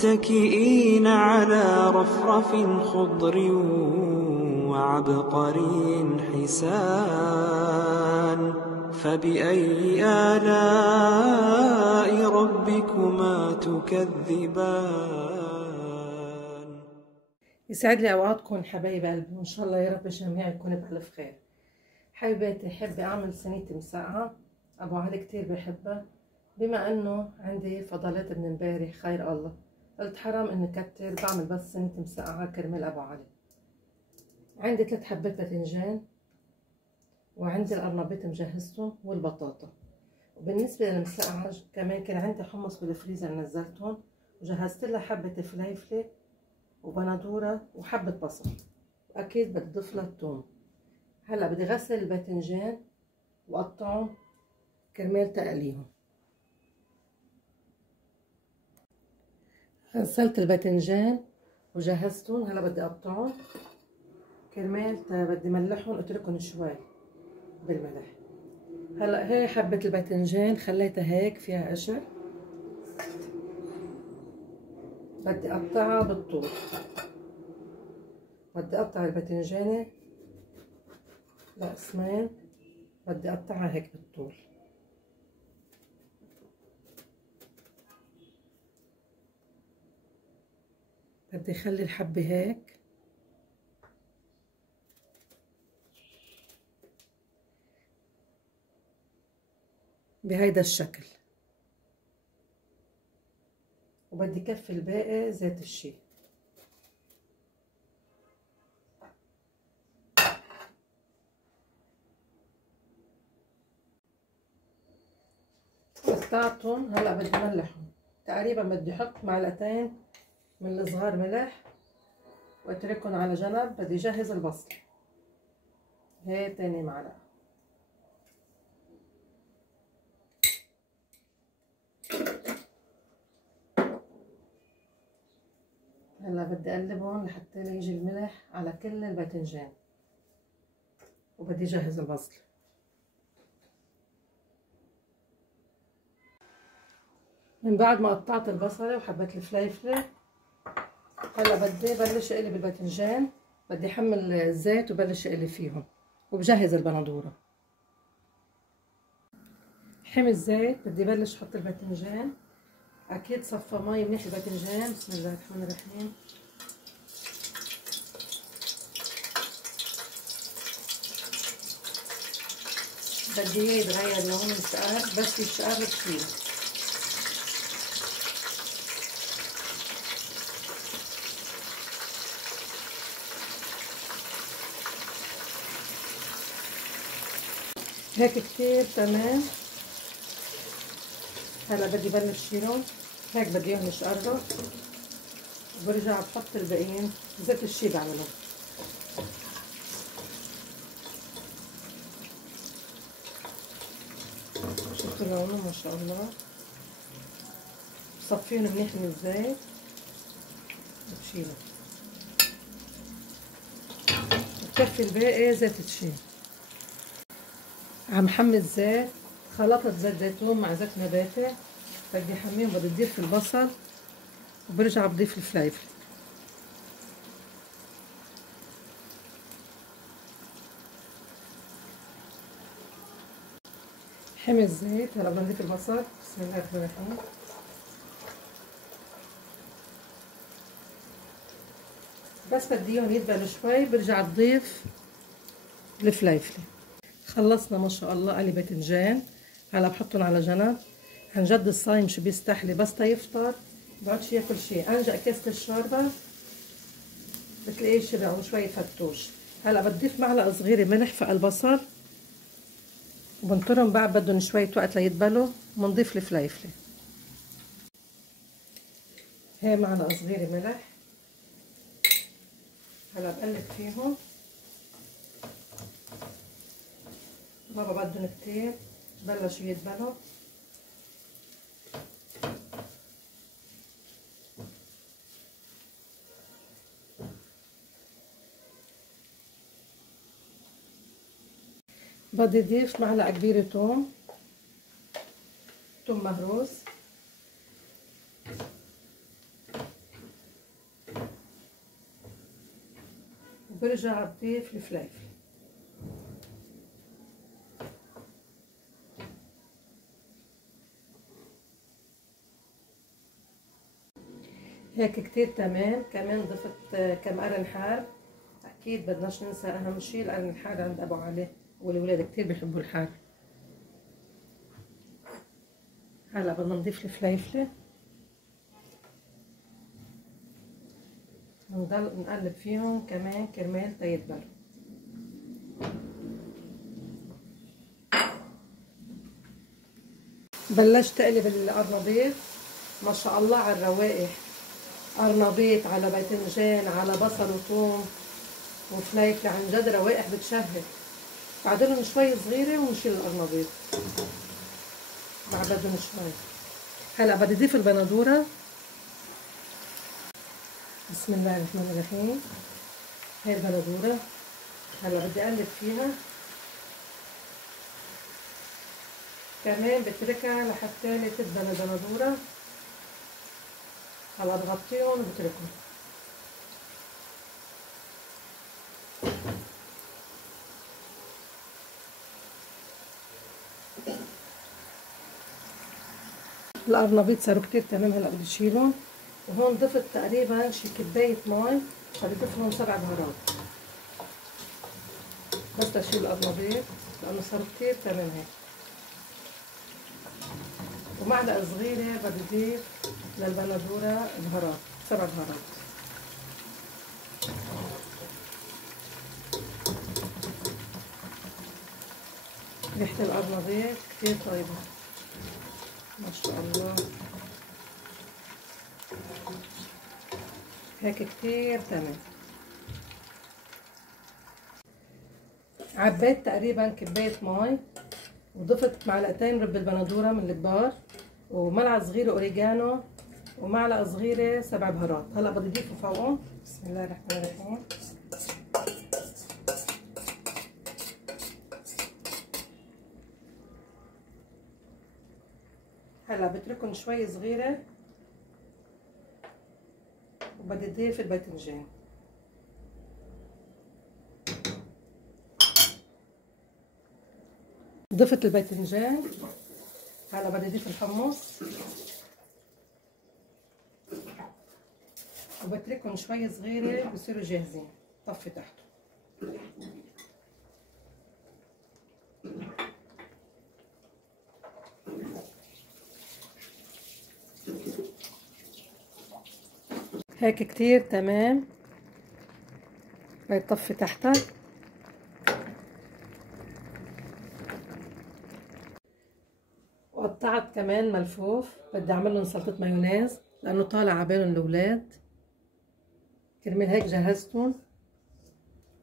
متكئين على رفرف خضر وعبقري حسان، فبأي آلاء ربكما تكذبان؟ يسعد لي اوقاتكم حبايب قلبي، وان شاء الله يا رب الجميع يكون بألف خير. حبيباتي، بحب اعمل صينيه مسقعه ابو علي كتير بحبها. بما انه عندي فضلات من امبارح خير الله، قلت حرام اني كتر، بعمل بس صينيه مسقعه كرمال ابو علي. عندي 3 حبات باذنجان، وعندي القرنبيط مجهزتهم والبطاطا. وبالنسبه للمسقعه كمان كان عندي حمص بالفريزر نزلتهم، وجهزت لها حبه فليفله وبندوره وحبه بصل، واكيد بدي اضيف لها الثوم. هلا بدي غسل الباذنجان وقطعهم كرمال تقليهم. غسلت الباذنجان وجهزتهم، هلا بدي اقطعهم كرمال بدي ملحهم، اتركهم شوي بالملح. هلا هي حبه الباذنجان خليتها هيك فيها قشر، بدي اقطعها بالطول. بدي اقطع الباذنجانه لقسمين، بدي اقطعها هيك بالطول. بدي اخلي الحبة هيك بهيدا الشكل، وبدي كفي الباقي زيت الشي. قطعتهم، هلا بدي ملحهم. تقريبا بدي احط معلقتين من الصغار ملح واتركهم على جنب. بدي اجهز البصل، هي تاني معلقة. هلا بدي اقلبهم لحتى يجي الملح على كل الباذنجان، وبدي اجهز البصل. من بعد ما قطعت البصله وحبات الفليفله، هلا بدي بلش اقلب الباذنجان. بدي احمل الزيت وبلش اقلب فيهم، وبجهز البندوره. حمي الزيت، بدي بلش احط الباذنجان. اكيد صفى مي منيح الباذنجان. بسم الله الرحمن الرحيم. بدي اياه يتغير لونه يشقر، بس يشقر كتير. هيك كتير تمام. هلا بدي بلش شيلهم، هيك بدي اياهم يشقروا، وبرجع بحط الباقيين زيت الشي بعملهم. شوفوا لونه ما شاء الله. بصفيهم منيح من الزيت وبشيلهم، بكفي الباقي زيت الشي. عم حمي الزيت، خلطت زيت زيتون مع زيت نباتي. بدي احميهم، بدي اضيف البصل وبرجع بضيف الفليفل. حمي الزيت، هلا بدنا نضيف البصل. بسم الله الرحمن الرحيم. بس بدي اياهم يدبلوا شوي، برجع بضيف الفليفله. خلصنا ما شاء الله قلي باذنجان. هلا بحطهم على جنب. عن جد الصايم شو بيستحلي، بس تيفطر بقعدش ياكل شيء. انجا كاسة الشوربه بتلاقيه شبع وشوية فتوش. هلا بضيف معلقة صغيرة ملح في البصل، وبنطرهم بعد بدهم شوية وقت ليدبلوا، وبنضيف الفليفلة. هي معلقة صغيرة ملح. هلا بقلب فيهم، بابا بدهم كتير، بلشوا يدبلوا. بدي اضيف معلقة كبيرة توم مهروس، وبرجع بضيف الفلافل. هيك كتير تمام. كمان ضفت كم قرن حار. اكيد بدناش ننسى اهم شي القرن الحار عند ابو علي، والولاد كتير بيحبوا الحار. هلا بدنا نضيف الفليفله، ونضل نقلب فيهم كمان كرمال تيدبلوا. بلشت اقلب القرنبيط. ما شاء الله على الروائح، قرنبيط على باذنجان على بصل وثوم وفليفله، عن جد روائح بتشهي. بعدلهم شوي صغيره ونشيل القرنبيط بعدهم شوي. هلا بدي اضيف البندوره. بسم الله الرحمن الرحيم. هاي البندوره هلا بدي اقلب فيها كمان، بتركها لحتى تدبل البندوره. هلا بغطيهم وبتركهم. القرنبيط صاروا كتير تمام. هلا بدي اشيلهم. وهون ضفت تقريبا شي كباية مي، بدي اضيف لهم 7 بهارات بس لاشيل القرنبيط لانه صاروا كتير تمام هيك. ومعلقة صغيرة بدي اضيف للبندورة بهارات، 7 بهارات. ريحة القرنبيط كتير طيبة ما شاء الله. هيك كتير تمام. عبيت تقريبا كباية مي، وضفت معلقتين رب البندورة من الكبار، وملعقة صغيرة اوريجانو، ومعلقة صغيرة 7 بهارات. هلا بدي اضيفه فوقهم. بسم الله الرحمن الرحيم. هلا بتركهم شوي صغيرة، وبدي اضيف الباذنجان. ضفت الباذنجان. هلا بدي اضيف الحمص، وبتركهم شوي صغيرة بصيروا جاهزين. طفي تحته. هيك كتير تمام. بيطفي تحتها. وقطعت كمان ملفوف، بدي اعمل لهم سلطة مايونيز لانه طالع عبالهم الاولاد. كرمال هيك جهزتهم.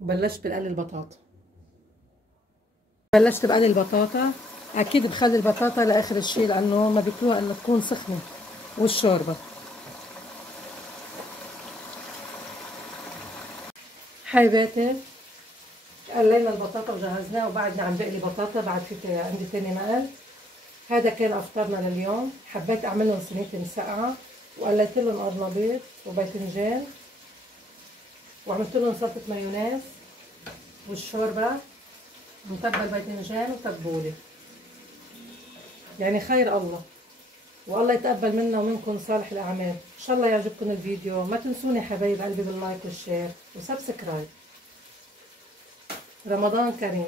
وبلشت بقلي البطاطا. بلشت بقلي البطاطا. اكيد بخلي البطاطا لاخر الشي لانه ما بياكلوها انه تكون سخنة. والشوربة حبايباتي قلينا البطاطا وجهزناها، وبعدنا عم بقلي بطاطا. بعد في عندي تاني مقل. هذا كان افطارنا لليوم. حبيت اعمل لهم صينيه مسقعه، وقليت لهم قرنبيط وباذنجان، وعملت لهم سلطه مايونيز والشوربه متبل باذنجان وتبوله. يعني خير الله، والله يتقبل منا ومنكم صالح الاعمال. ان شاء الله يعجبكم الفيديو. ما تنسوني حبايب قلبي باللايك والشير وسبسكرايب. رمضان كريم.